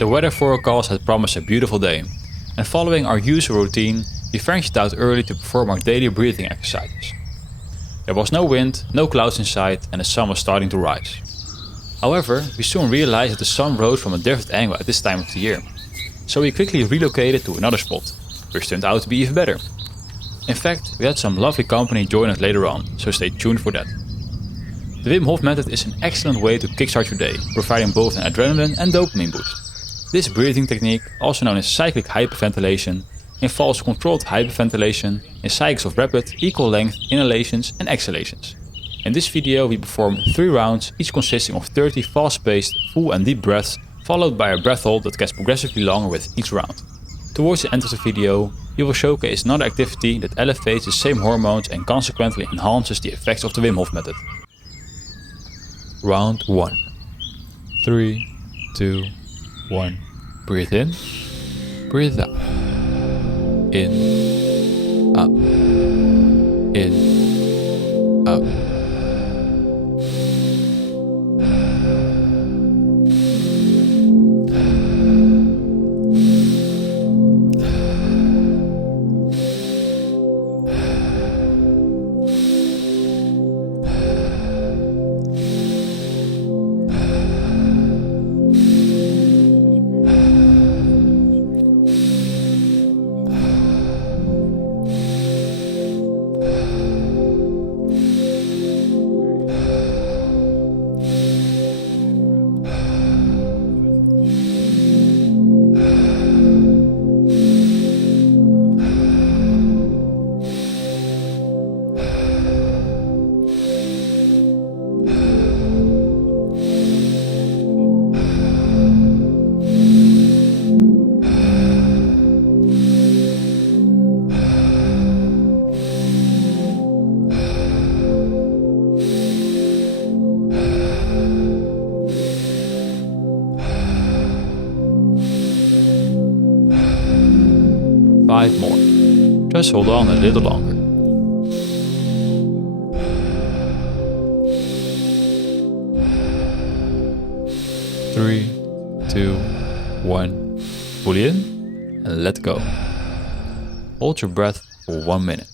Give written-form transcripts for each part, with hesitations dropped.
The weather forecast had promised a beautiful day, and following our usual routine, we ventured out early to perform our daily breathing exercises. There was no wind, no clouds in sight, and the sun was starting to rise. However, we soon realized that the sun rose from a different angle at this time of the year, so we quickly relocated to another spot, which turned out to be even better. In fact, we had some lovely company join us later on, so stay tuned for that. The Wim Hof method is an excellent way to kickstart your day, providing both an adrenaline and dopamine boost. This breathing technique, also known as cyclic hyperventilation, involves controlled hyperventilation in cycles of rapid, equal-length inhalations and exhalations. In this video we perform 3 rounds, each consisting of 30 fast-paced, full and deep breaths, followed by a breath hold that gets progressively longer with each round. Towards the end of the video, we will showcase another activity that elevates the same hormones and consequently enhances the effects of the Wim Hof method. Round 1. 3, 2, 1. Breathe in, breathe out. In, up, in, up. Five more. Just hold on a little longer. Three, 2, 1. Fully in and let go. Hold your breath for 1 minute.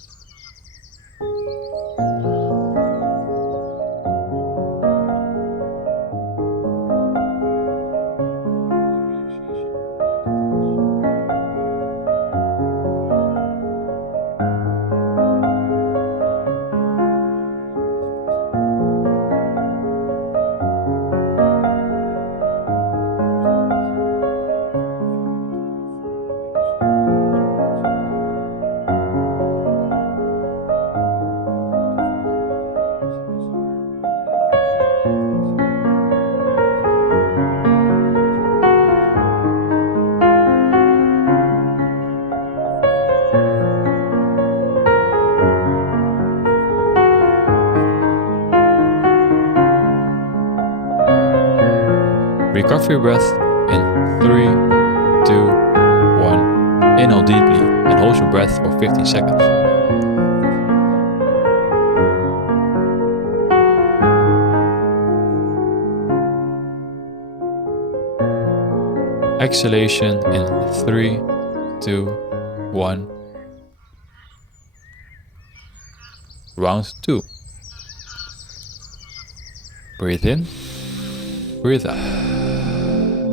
Recover your breath in 3, 2, 1. Inhale deeply and hold your breath for 15 seconds. Exhalation in 3, 2, 1. Round 2. Breathe in, breathe out.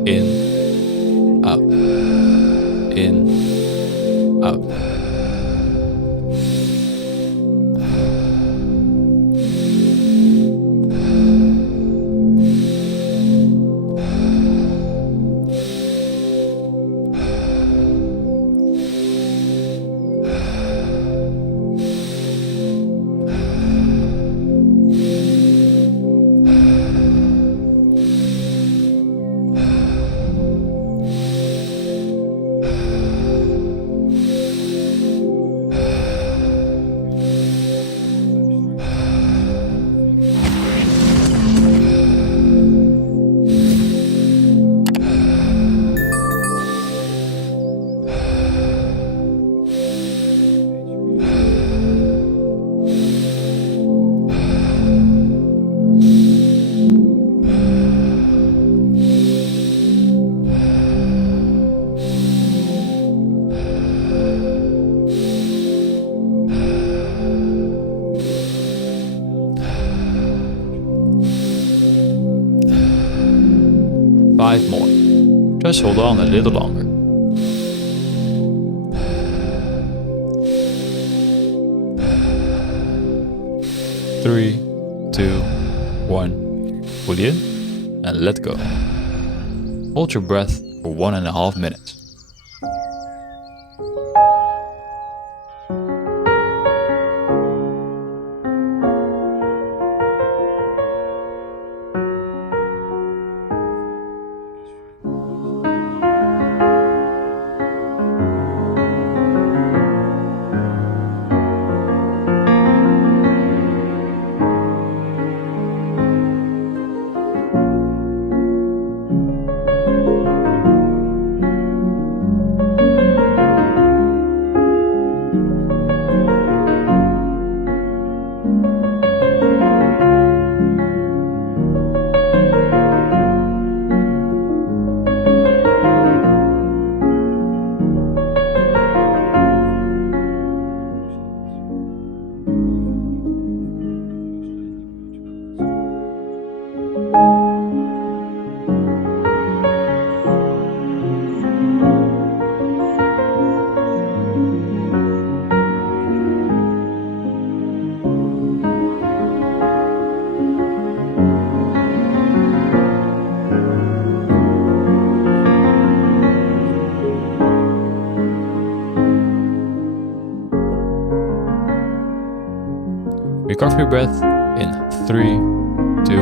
In, up, in, up. 5 more. Just hold on a little longer. 3, 2, 1. Pull in and let go. Hold your breath for 1.5 minutes. Recover your breath in 3, 2,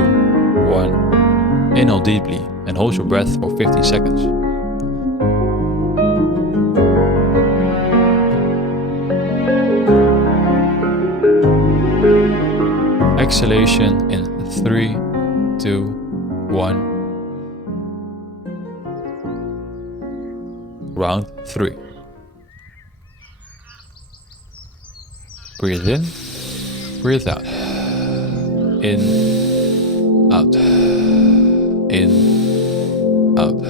1. Inhale deeply and hold your breath for 15 seconds. Exhalation in 3, 2, 1. Round 3. Breathe in. Breathe out. In, out. In, out.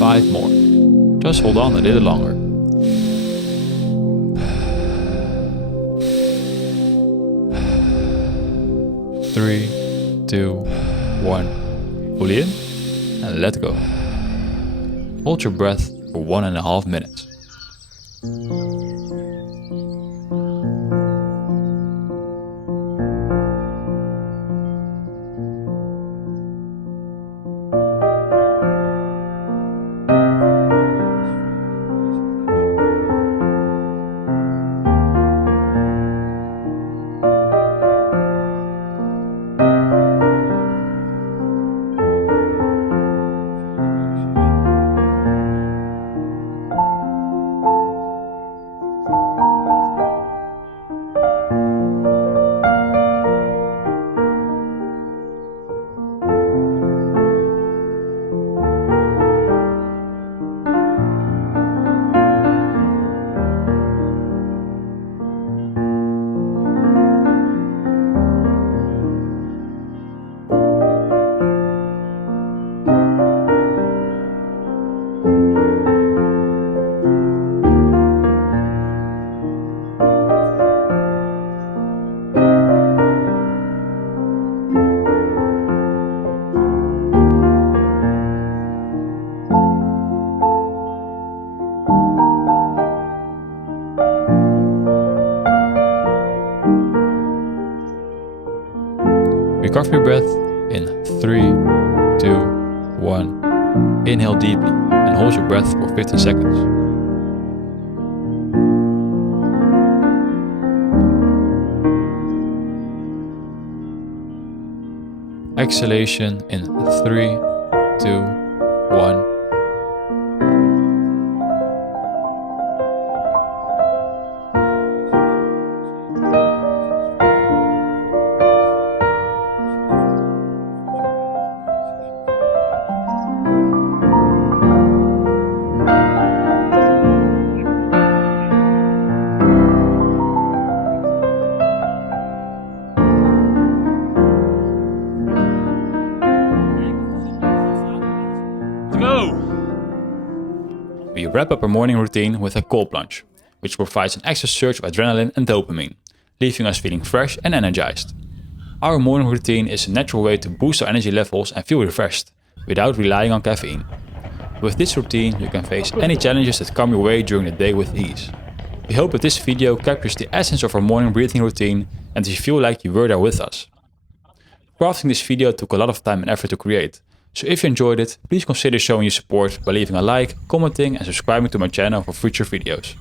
Five more. Just hold on a little longer. 3, 2, 1. Pull in and let go. Hold your breath for 1.5 minutes. Recover your breath in 3, 2, 1. Inhale deeply and hold your breath for 15 seconds. Exhalation in 3, 2, 1. We wrap up our morning routine with a cold plunge, which provides an extra surge of adrenaline and dopamine, leaving us feeling fresh and energized. Our morning routine is a natural way to boost our energy levels and feel refreshed, without relying on caffeine. With this routine, you can face any challenges that come your way during the day with ease. We hope that this video captures the essence of our morning breathing routine and that you feel like you were there with us. Crafting this video took a lot of time and effort to create, so if you enjoyed it, please consider showing your support by leaving a like, commenting and subscribing to my channel for future videos.